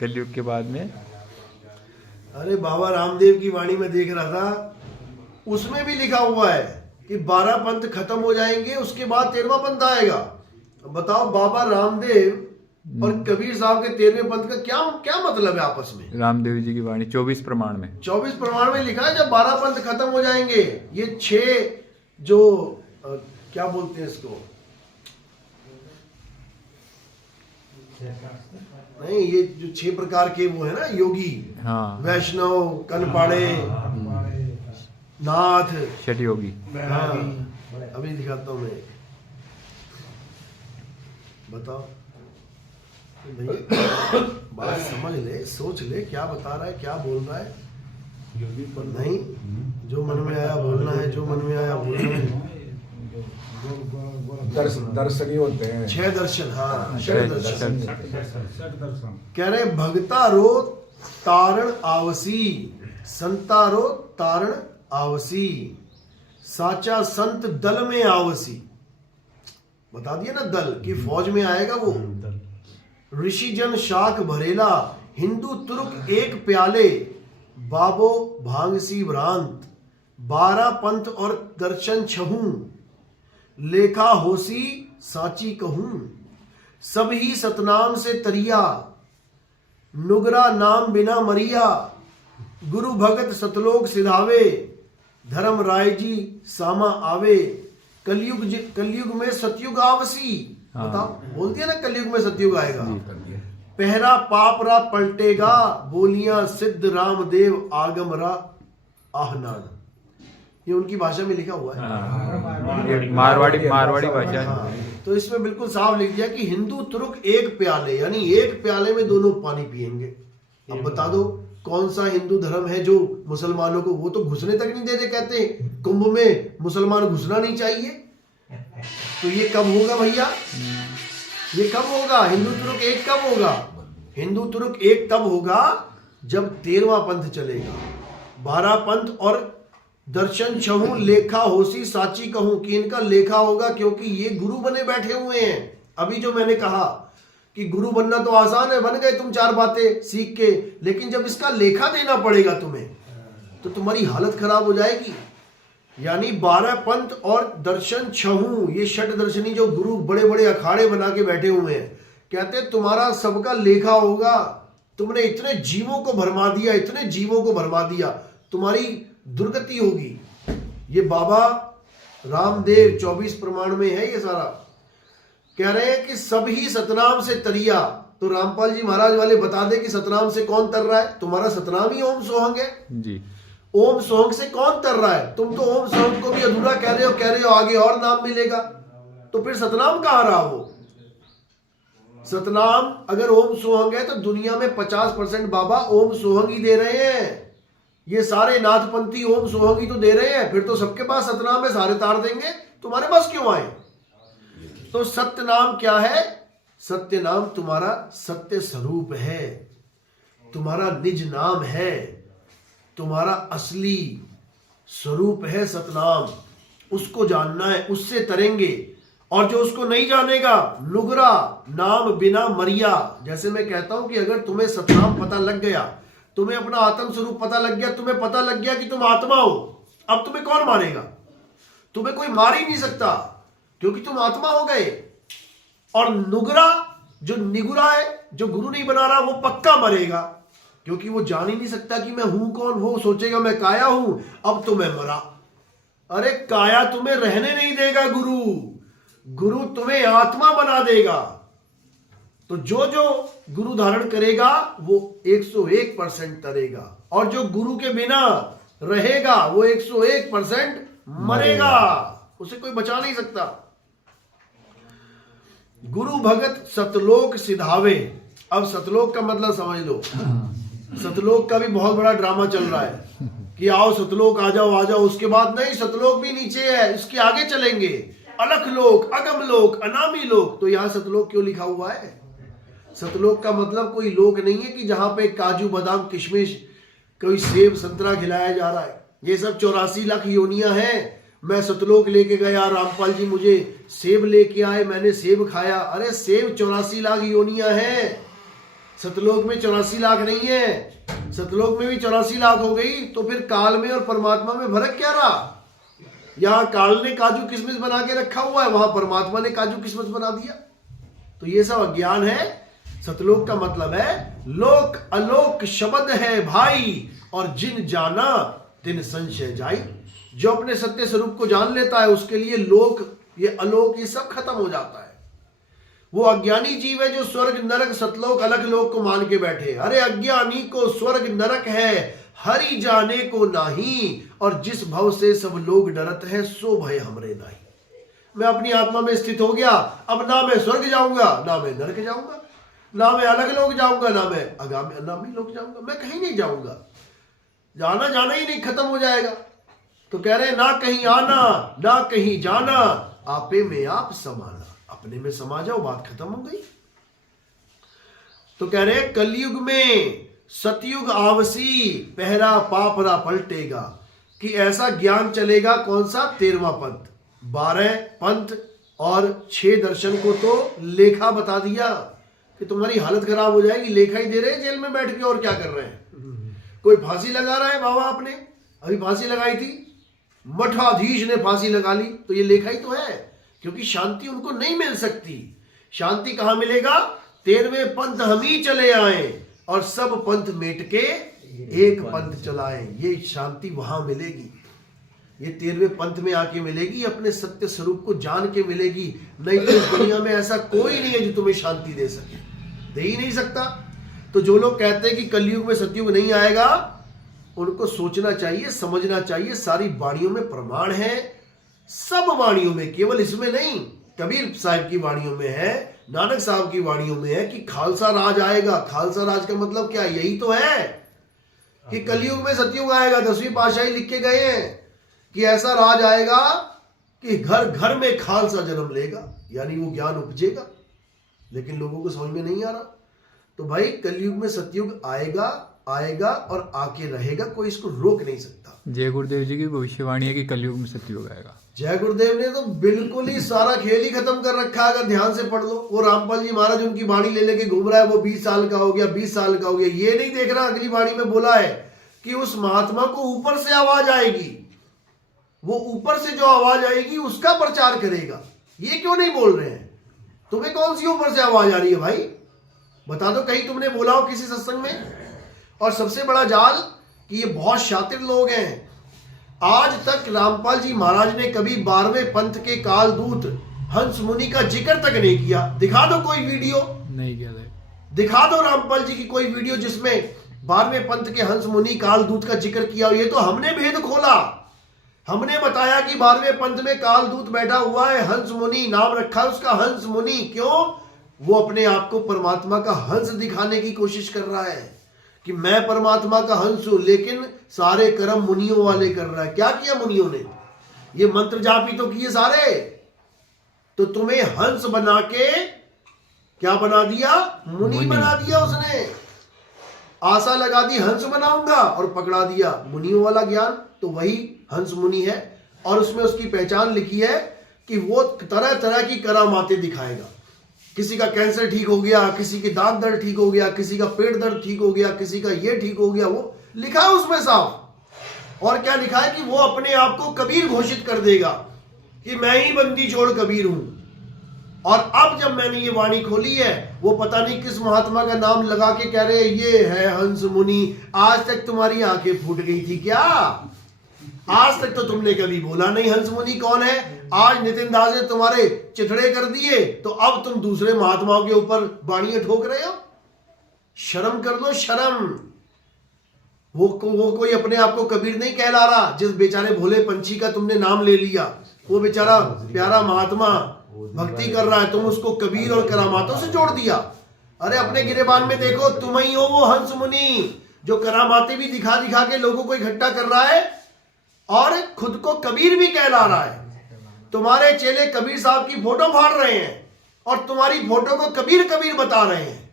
कलयुग के बाद में। अरे बाबा रामदेव की वाणी में देख रहा था, उसमें भी लिखा हुआ है कि 12 पंथ खत्म हो जाएंगे, उसके बाद 13वां पंथ आएगा। अब बताओ बाबा रामदेव और कबीर साहब के 13वें पंथ का क्या क्या मतलब है आपस में? रामदेव जी की वाणी 24 प्रमाण में, 24 प्रमाण में लिखा है जब 12 पंथ खत्म हो जाएंगे, ये 6 जो क्या बोलते हैं इसको, नहीं ये जो 6 प्रकार के वो है ना योगी, हाँ, वैष्णव, कनपाड़े, नाथ, छठ योगी। हाँ, अभी दिखाता हूँ मैं, बताओ भैया, बात समझ ले, सोच ले, क्या बता रहा है, क्या बोल रहा है। नहीं, जो मन में आया बोलना है, जो मन में आया बोलना है। दर्शन ही होते हैं 6 दर्शन, हाँ 6 दर्शन। दर्शन। कह रहे भगता रो तारण आवसी, संता रो तारण आवसी, साचा संत दल में आवसी। बता दिया ना, दल की फौज में आएगा वो। ऋषि जन शाख भरेला, हिंदू तुर्क एक प्याले, बाबो भांगसी भ्रांत, 12 पंथ और दर्शन छहूं, लेखा होसी साची कहूं, सब ही सतनाम से तरिया, नुगरा नाम बिना मरिया, गुरु भगत सतलोक सिधावे, धर्म राय जी सामा आवे, कलयुग में सतयुग आवसी। बताओ, बोल दिया ना कलयुग में सतयुग आएगा। पहरा पाप रा पलटेगा, बोलियां सिद्ध रामदेव आगम रा आहनान। ये उनकी भाषा में लिखा हुआ है। ये मारवाड़ी भाषा है। हाँ, तो इसमें बिल्कुल साफ लिख दिया कि हिंदू तुर्क एक प्याले, यानी एक प्याले में दोनों पानी पिएंगे। अब बता दो कौन सा हिंदू धर्म है जो मुसलमानों को, वो तो घुसने तक नहीं दे रहे, कहते हैं कुंभ में मुसलमान घुसना नहीं चाहिए। तो ये कब होगा भैया, ये कब होगा? हिंदू तुर्क एक कब होगा? हिंदू तुर्क एक तब होगा जब 13वां पंथ चलेगा। 12 पंथ और दर्शन छहूं, लेखा होसी साची कहूं, कि इनका लेखा होगा, क्योंकि ये गुरु बने बैठे हुए हैं। अभी जो मैंने कहा कि गुरु बनना तो आसान है, बन गए तुम 4 बातें सीख के, लेकिन जब इसका लेखा देना पड़ेगा तुम्हें, तो तुम्हारी हालत खराब हो जाएगी। यानी 12 पंथ और दर्शन छहूं, ये षट दर्शनी जो गुरु बड़े बड़े अखाड़े बना के बैठे हुए हैं, कहते हैं तुम्हारा सबका लेखा होगा। तुमने इतने जीवों को भरमा दिया, इतने जीवों को भरमा दिया, तुम्हारी दुर्गति होगी। ये बाबा रामदेव 24 प्रमाण में है ये सारा। कह रहे हैं कि सब ही सतनाम से तरिया। तो रामपाल जी महाराज वाले बता दे कि सतनाम से कौन तर रहा है? तुम्हारा सतनाम ही ओम सोहंग है जी। ओम सोहंग से कौन तर रहा है? तुम तो ओम सोहंग को भी अधूरा कह रहे हो आगे और नाम मिलेगा, तो फिर सतनाम कहां रहा वो? सतनाम अगर ओम सोहंग है तो दुनिया में 50% बाबा ओम सोहंग ही दे रहे हैं। ये सारे नाथपंथी ओम सोहंग ही तो दे रहे हैं, फिर तो सबके पास सतनाम है, सारे तार देंगे, तुम्हारे पास क्यों आए? तो सत्य नाम क्या है? सत्य नाम तुम्हारा सत्य स्वरूप है, तुम्हारा निज नाम है, तुम्हारा असली स्वरूप है सतनाम। उसको जानना है, उससे तरेंगे। और जो उसको नहीं जानेगा, नुगरा नाम बिना मरिया। जैसे मैं कहता हूं कि अगर तुम्हें सतनाम पता लग गया, तुम्हें अपना आत्म स्वरूप पता लग गया, तुम्हें पता लग गया कि तुम आत्मा हो, अब तुम्हें कौन मारेगा? तुम्हें कोई मार ही नहीं सकता, क्योंकि तुम आत्मा हो गए। और नुगरा जो निगुरा है, जो गुरु नहीं बना रहा, वो पक्का मरेगा, क्योंकि वो जान ही नहीं सकता कि मैं हूं कौन। वो सोचेगा मैं काया हूं, अब तो मैं मरा। अरे काया तुम्हें रहने नहीं देगा गुरु, गुरु तुम्हें आत्मा बना देगा। तो जो जो गुरु धारण करेगा वो 101% तरेगा, और जो गुरु के बिना रहेगा वो 101% मरेगा, उसे कोई बचा नहीं सकता। गुरु भगत सतलोक सिधावे। अब सतलोक का मतलब समझ लो। सतलोक का भी बहुत बड़ा ड्रामा चल रहा है कि आओ सतलोक आ जाओ। उसके बाद नहीं, सतलोक भी नीचे है, इसके आगे चलेंगे, अलख लोक, अगम लोक, अनामी लोक। तो यहां सतलोक क्यों लिखा हुआ है? सतलोक का मतलब कोई लोक नहीं है कि जहां पे काजू बादाम किशमिश, कोई सेब संतरा खिलाया जा रहा है। ये सब 84 लाख योनियां हैं। मैं सतलोक लेके गया, रामपाल जी मुझे सेब लेके आए, मैंने सेब खाया। अरे सेब 84 लाख योनियां हैं। सतलोक में 84 लाख नहीं है, सतलोक में भी 84 लाख हो गई, तो फिर काल में और परमात्मा में फर्क क्या रहा? यहां काल ने काजू किशमिश बना के रखा हुआ है, वहां परमात्मा ने काजू किशमिश बना दिया। तो ये सब अज्ञान है। सतलोक का मतलब है लोक अलोक शब्द है भाई, और जिन जाना तिन संशय जाई। जो अपने सत्य स्वरूप को जान लेता है उसके लिए लोक, ये अलोक, ये सब खत्म हो जाता है। वो अज्ञानी जीव है जो स्वर्ग नरक सतलोक अलग लोक को मान के बैठे। अरे अज्ञानी को स्वर्ग नरक है, हरि जाने को नाही, और जिस भव से सब लोग डरत है सो भय हमरे नाही। मैं अपनी आत्मा में स्थित हो गया, अब ना मैं स्वर्ग जाऊंगा, ना मैं नरक जाऊंगा, ना मैं अलग लोक जाऊंगा, ना मैं अगामी लोक जाऊंगा, मैं कहीं नहीं जाऊंगा। जाना जाना ही नहीं, खत्म हो जाएगा। तो कह रहे ना कहीं आना ना कहीं जाना, आपे में आप समाना। अपने में समा जाओ, बात खत्म हो गई। तो कह रहे कलयुग में सतयुग आवसी, पहरा पापरा पलटेगा। कि ऐसा ज्ञान चलेगा, कौन सा? 13वां पंथ, 12 पंथ और 6 दर्शन को तो लेखा बता दिया कि तुम्हारी हालत खराब हो जाएगी। लेखा ही दे रहे हैं जेल में बैठ के, और क्या कर रहे हैं? कोई फांसी लगा रहा है, बाबा आपने अभी फांसी लगाई थी, मठाधीश ने फांसी लगा ली, तो ये लेखा ही तो है, क्योंकि शांति उनको नहीं मिल सकती। शांति कहां मिलेगा? 13वें पंथ हम ही चले आए और सब पंथ मेट के एक पंथ चलाएं, ये शांति वहां मिलेगी। ये 13वें पंथ में आके मिलेगी, अपने सत्य स्वरूप को जान के मिलेगी। नहीं तो इस दुनिया में ऐसा कोई नहीं है जो तुम्हें शांति दे सके, दे ही नहीं सकता। तो जो लोग कहते हैं कि कलयुग में सतयुग नहीं आएगा, उनको सोचना चाहिए, समझना चाहिए। सारी वाणियों में प्रमाण है, सब वाणियों में, केवल इसमें नहीं। कबीर साहब की वाणियों में है, नानक साहब की वाणियों में है कि खालसा राज आएगा। खालसा राज का मतलब क्या? यही तो है कि कलयुग में सतयुग आएगा। 10वीं पातशाही लिख के गए हैं कि ऐसा राज आएगा कि घर घर में खालसा जन्म लेगा, यानी वो ज्ञान उपजेगा। लेकिन लोगों को समझ में नहीं आ रहा। तो भाई कलयुग में सतयुग आएगा, आएगा और आके रहेगा, कोई इसको रोक नहीं सकता। जय गुरुदेव जी की भविष्यवाणी है कि कलयुग में सतयुग आएगा। जय गुरुदेव ने तो बिल्कुल ही सारा खेल ही खत्म कर रखा है, अगर ध्यान से पढ़ लो। वो रामपाल जी महाराज उनकी वाणी ले लेके घूम रहा है, वो 20 साल का हो गया, 20 साल का हो गया, ये नहीं देख रहा अगली वाणी में बोला है कि उस महात्मा को ऊपर से आवाज आएगी, वो ऊपर से जो आवाज आएगी उसका प्रचार करेगा। ये क्यों नहीं बोल रहे हैं? तुम्हें कौन सी ऊपर से आवाज आ रही है भाई? बता दो, कहीं तुमने बोला हो किसी सत्संग में? और सबसे बड़ा जाल कि ये बहुत शातिर लोग हैं। आज तक रामपाल जी महाराज ने कभी 12वें पंथ के कालदूत हंस मुनि का जिक्र तक नहीं किया। दिखा दो कोई वीडियो, नहीं किया था। दिखा दो रामपाल जी की कोई वीडियो जिसमें 12वें पंथ के हंस मुनि कालदूत का जिक्र किया हो। ये तो हमने भेद खोला, हमने बताया कि 12वें पंथ में कालदूत बैठा हुआ है, हंस मुनि नाम रखा उसका, हंस मुनि। क्यों? वो अपने आप को परमात्मा का हंस दिखाने की कोशिश कर रहा है कि मैं परमात्मा का हंस हूं, लेकिन सारे कर्म मुनियों वाले कर रहा है। क्या किया मुनियों ने? ये मंत्र जाप ही तो किए सारे। तो तुम्हें हंस बना के क्या बना दिया? मुनि बना दिया उसने। आशा लगा दी हंस बनाऊंगा और पकड़ा दिया मुनियों वाला ज्ञान। तो वही हंस मुनि है, और उसमें उसकी पहचान लिखी है कि वो तरह तरह की करामातें दिखाएगा। किसी का कैंसर ठीक हो गया, किसी के दांत दर्द ठीक हो गया, किसी का पेट दर्द ठीक हो गया, किसी का ये ठीक हो गया, वो लिखा है उसमें साफ। और क्या लिखा है कि वो अपने आप को कबीर घोषित कर देगा कि मैं ही बंदी छोड़ कबीर हूं। और अब जब मैंने ये वाणी खोली है, वो पता नहीं किस महात्मा का नाम लगा के कह रहे ये है हंस मुनि। आज तक तुम्हारी आंखें फूट गई थी क्या? आज तक तो तुमने कभी बोला नहीं हंस मुनि कौन है। आज नितिन दास ने तुम्हारे चिथड़े कर दिए, तो अब तुम दूसरे महात्माओं के ऊपर बाणियां ठोक रहे हो। शर्म कर लो, शर्म। वो कोई अपने आप को कबीर नहीं कहला रहा। जिस बेचारे भोले पंछी का तुमने नाम ले लिया, वो बेचारा प्यारा महात्मा भक्ति कर रहा है, तुम उसको कबीर और करामातों से जोड़ दिया। अरे अपने गिरेबान में देखो, तुम ही हो वो हंस मुनि जो करामातें भी दिखा दिखा के लोगों को इकट्ठा कर रहा है और खुद को कबीर भी कहला रहा है। तुम्हारे चेले कबीर साहब की फोटो फाड़ रहे हैं और तुम्हारी फोटो को कबीर कबीर बता रहे हैं।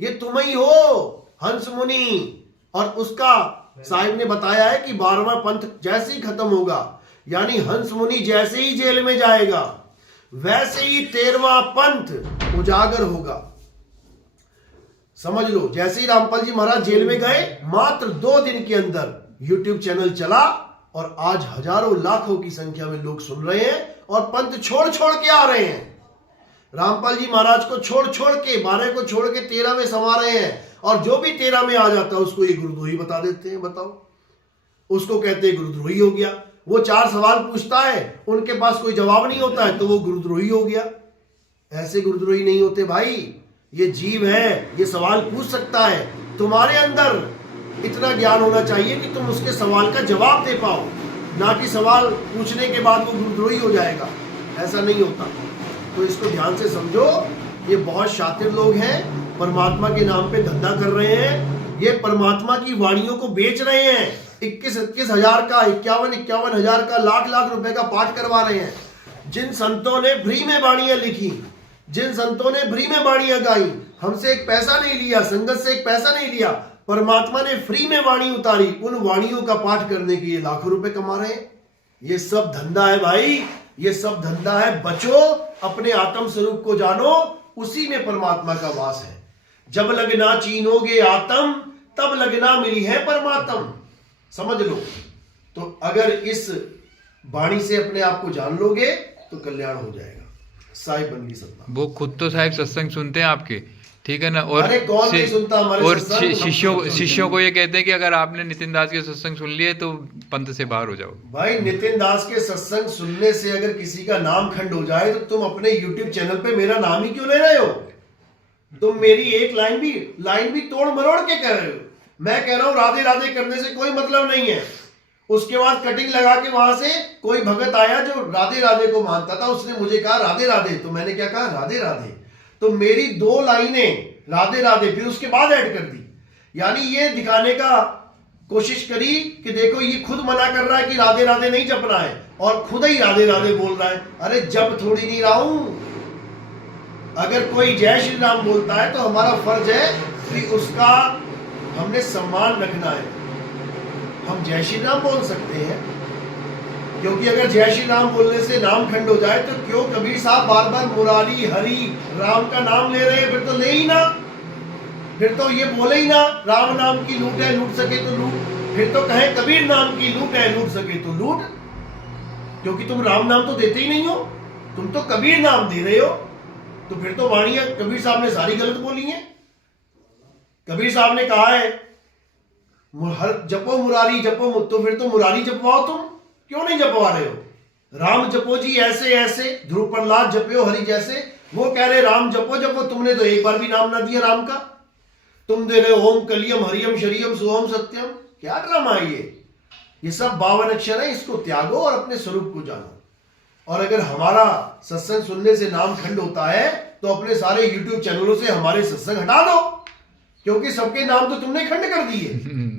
ये तुम ही हो हंस मुनि। और उसका साहिब ने बताया है कि 12वां पंथ जैसे ही खत्म होगा, यानी हंस मुनि जैसे ही जेल में जाएगा, वैसे ही 13वां पंथ उजागर होगा। समझ लो, जैसे ही रामपाल जी महाराज जेल में गए, मात्र 2 दिन के अंदर यूट्यूब चैनल चला और आज हजारों लाखों की संख्या में लोग सुन रहे हैं और पंथ छोड़ छोड़ के आ रहे हैं। रामपाल जी महाराज को छोड़ छोड़ के, 12 को छोड़ के 13 में समा रहे हैं और जो भी 13 में आ जाता है उसको ये गुरुद्रोही बता देते हैं। बताओ, उसको कहते हैं गुरुद्रोही हो गया। वो 4 सवाल पूछता है, उनके पास कोई जवाब नहीं होता है तो वो गुरुद्रोही हो गया। ऐसे गुरुद्रोही नहीं होते भाई, ये जीव है, ये सवाल पूछ सकता है। तुम्हारे अंदर इतना ज्ञान होना चाहिए कि तुम उसके सवाल का जवाब दे पाओ, ना कि सवाल पूछने के बाद वो गुरुद्रोही हो जाएगा। ऐसा नहीं होता। तो इसको ध्यान से समझो। ये बहुत शातिर लोग हैं, परमात्मा के नाम पे धंधा कर रहे हैं। ये परमात्मा की वाणियों को बेच रहे हैं। 21-21 हजार का, 51-51 हजार का, लाख रुपए का पाठ करवा रहे हैं। जिन संतों ने फ्री में वाणियां लिखी, जिन संतों ने फ्री में वाणियां गाई, हमसे एक पैसा नहीं लिया, संगत से एक पैसा नहीं लिया, परमात्मा ने फ्री में वाणी उतारी, उन वाणियों का पाठ करने के लिए लाखों रुपए कमा रहे हैं। ये सब धंधा है भाई, ये सब धंधा है। बचो, अपने आत्म स्वरूप को जानो, उसी में परमात्मा का वास है। जब लगना चीनोगे आत्म, तब लगना मिली है परमात्म। समझ लो। तो अगर इस वाणी से अपने आप को जान लोगे तो कल्याण हो जाएगा। साहिब बन की सत्ता। वो खुद तो साहिब सत्संग सुनते हैं आपके, ठीक है ना, और अरे कौन नहीं सुनता हमारे और सत्संग? शिष्यों को ये कहते हैं कि अगर आपने नितिन दास के सत्संग सुन लिए तो पंथ से बाहर हो जाओ। भाई, नितिन दास के सत्संग सुनने से अगर किसी का नाम खंड हो जाए तो तुम अपने YouTube चैनल पे मेरा नाम ही क्यों ले रहे हो? तुम मेरी एक लाइन भी तोड़ मरोड़ के कह रहे हो। मैं कह रहा हूं राधे राधे करने से कोई मतलब नहीं है। उसके बाद कटिंग लगा के वहां से कोई भगत आया जो राधे राधे को मानता था, उसने मुझे कहा राधे राधे, तो मैंने क्या कहा? राधे राधे। तो मेरी 2 लाइनें राधे राधे फिर उसके बाद ऐड कर दी। यानी ये दिखाने का कोशिश करी कि देखो ये खुद मना कर रहा है कि राधे राधे नहीं जपना है और खुद ही राधे राधे बोल रहा है। अरे जप थोड़ी नहीं रहा हूं। अगर कोई जय श्री राम बोलता है तो हमारा फर्ज है कि उसका हमने सम्मान रखना है। हम जय श्री राम बोल सकते हैं, क्योंकि अगर जय श्री राम बोलने से नाम खंड हो जाए तो क्यों कबीर साहब बार बार मुरारी हरि राम का नाम ले रहे हैं? फिर तो ले ही ना, फिर तो ये बोले ही ना राम नाम की लूट है, लूट सके तो लूट। फिर तो कहें कबीर नाम की लूट है, लूट सके तो लूट। क्योंकि तुम राम नाम तो देते ही नहीं हो, तुम तो कबीर नाम दे रहे हो। तो फिर तो वाणियां कबीर साहब ने सारी गलत बोली हैं। कबीर साहब ने कहा है जपो मुरारी जपो, तो फिर तो मुरारी जपवाओ। तुम क्यों नहीं जपवा रहे हो? राम जपो जी ऐसे ऐसे, ध्रुव प्रहलाद जपो हरि जैसे। वो कह रहे राम जपो जपो, तुमने तो एक बार भी नाम ना दिया राम का। तुम दे रहे ओम कलियम हरियम शरियम सोहम सत्यम। क्या ड्रामा है ये सब 52 अक्षर है। इसको त्यागो और अपने स्वरूप को जानो। और अगर हमारा सत्संग सुनने से नाम खंड होता है तो अपने सारे YouTube चैनलों से हमारे सत्संग हटा दो, क्योंकि सबके नाम तो तुमने खंड कर दिए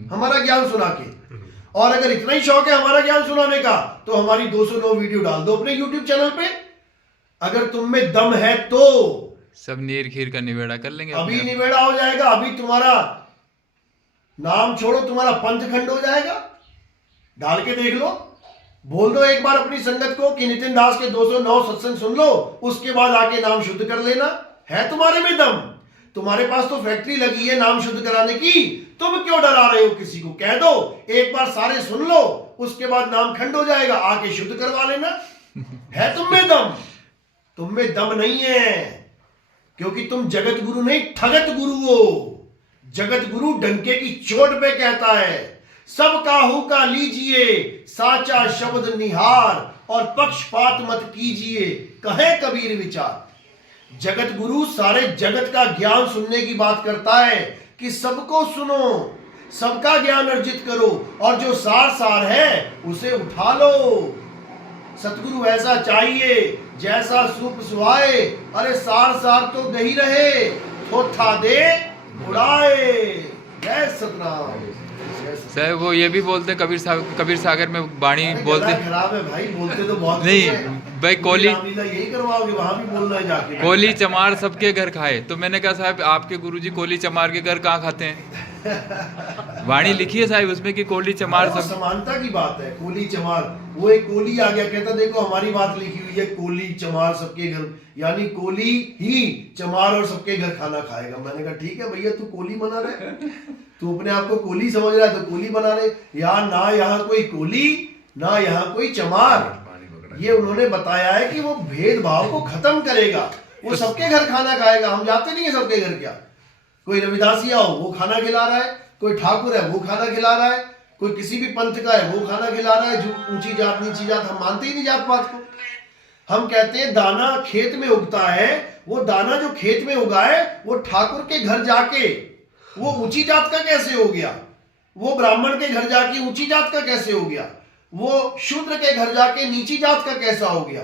हमारा ज्ञान सुना के। और अगर इतना ही शौक है हमारा ज्ञान सुनाने का तो हमारी 209 वीडियो डाल दो अपने YouTube चैनल पे। अगर तुम में दम है तो सब नीर खीर का निबेड़ा कर लेंगे। अभी निबेड़ा हो जाएगा। अभी तुम्हारा नाम छोड़ो, तुम्हारा पंथ खंड हो जाएगा। डाल के देख लो, बोल दो एक बार अपनी संगत को कि नितिन दास के 209 सत्संग सुन लो, उसके बाद आके नाम शुद्ध कर लेना। है तुम्हारे में दम? तुम्हारे पास तो फैक्ट्री लगी है नाम शुद्ध कराने की। तुम क्यों डरा रहे हो किसी को? कह दो एक बार सारे सुन लो, उसके बाद नाम खंड हो जाएगा, आके शुद्ध करवा लेना। है तुम में दम? तुम में दम नहीं है, क्योंकि तुम जगत गुरु नहीं ठगत गुरु हो। जगत गुरु डंके की चोट पे कहता है सब काहू का लीजिए साचा शब्द निहार और पक्षपात मत कीजिए, कहे कबीर विचार। जगत गुरु सारे जगत का ज्ञान सुनने की बात करता है कि सबको सुनो, सबका ज्ञान अर्जित करो और जो सार सार है उसे उठा लो। सतगुरु ऐसा चाहिए जैसा सूप सुहाए, अरे सार सार तो गही रहे, थोथा दे उड़ाए। जय सतनाम। सर वो ये भी बोलते कबीर सागर में वाणी बोलते खराब है भाई, बोलते तो बहुत नहीं भाई कोली रामलीला यही करवाओगे, वहां भी बोलना है जाके। कोली चमार सबके घर खाए, तो मैंने कहा साहब आपके गुरुजी कोली चमार के घर कहाँ खाते हैं? वाणी लिखी है साहब उसमें कि कोली चमार वो सब। समानता की बात है, कोली चमार। वो एक कोली आ गया, कहता देखो हमारी बात लिखी हुई है, कोली चमार सबके घर, यानी कोली ही चमार और सबके घर खाना खाएगा। मैंने कहा ठीक है भैया, तू कोली बना रहे, तू अपने आप को कोली समझ रहा है तो कोली बना रहे। ना यहाँ कोई कोली, ना यहाँ कोई चमार। ये उन्होंने बताया है कि वो भेदभाव को खत्म करेगा, वो सबके घर खाना खाएगा। हम जाते नहीं है सबके घर, क्या कोई रविदासिया हो वो खाना खिला रहा है, कोई ठाकुर है वो खाना खिला रहा है, कोई किसी भी पंथ का है वो खाना खिला रहा है। जो ऊंची जात नीची जात हम मानते ही नहीं जात पात को। हम कहते हैं दाना खेत में उगता है, वो दाना जो खेत में उगा है वो ठाकुर के घर जाके वो ऊंची जात का कैसे हो गया, वो ब्राह्मण के घर जाके ऊंची जात का कैसे हो गया, वो शूद्र के घर जाके नीची जात का कैसा हो गया?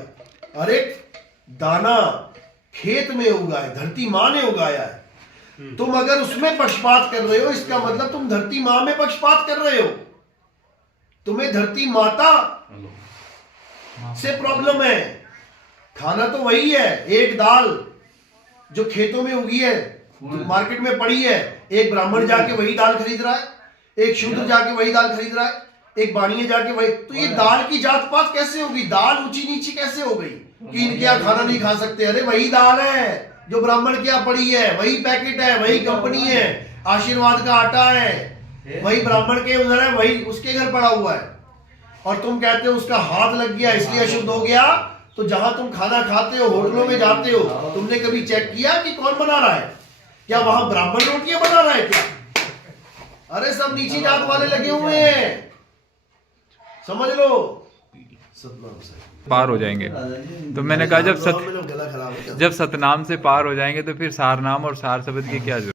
अरे दाना खेत में उगा है, धरती माँ ने उगाया है। तुम अगर उसमें पक्षपात कर रहे हो, इसका मतलब तुम धरती माँ में पक्षपात कर रहे हो। तुम्हें धरती माता से प्रॉब्लम है। खाना तो वही है, एक दाल जो खेतों में उगी है, मार्केट में पड़ी है, एक ब्राह्मण जाके वही दाल खरीद रहा है, एक शूद्र जाके वही दाल खरीद रहा है, एक बाणिये जाके वही। तो ये दाल की जात पात कैसे होगी? दाल ऊंची नीची कैसे हो गई कि इनके यहाँ खाना नहीं खा सकते? अरे वही दाल है जो ब्राह्मण के यहाँ पड़ी है, वही पैकेट है, वही कंपनी है, आशीर्वाद का आटा है, वही ब्राह्मण के उधर है, वही उसके घर पड़ा हुआ है। और तुम कहते हो उसका हाथ लग गया इसलिए अशुद्ध हो गया। तो जहां तुम खाना खाते हो, होटलों में जाते हो, तुमने कभी चेक किया कि कौन बना रहा है? क्या वहां ब्राह्मण रोटियां बना रहा है क्या? अरे सब नीची जात वाले लगे हुए हैं, समझ लो। सतनाम से पार हो जाएंगे। तो मैंने कहा जब गला खराब है। जब सतनाम से पार हो जाएंगे तो फिर सारनाम और सार शब्द की क्या जरूरत?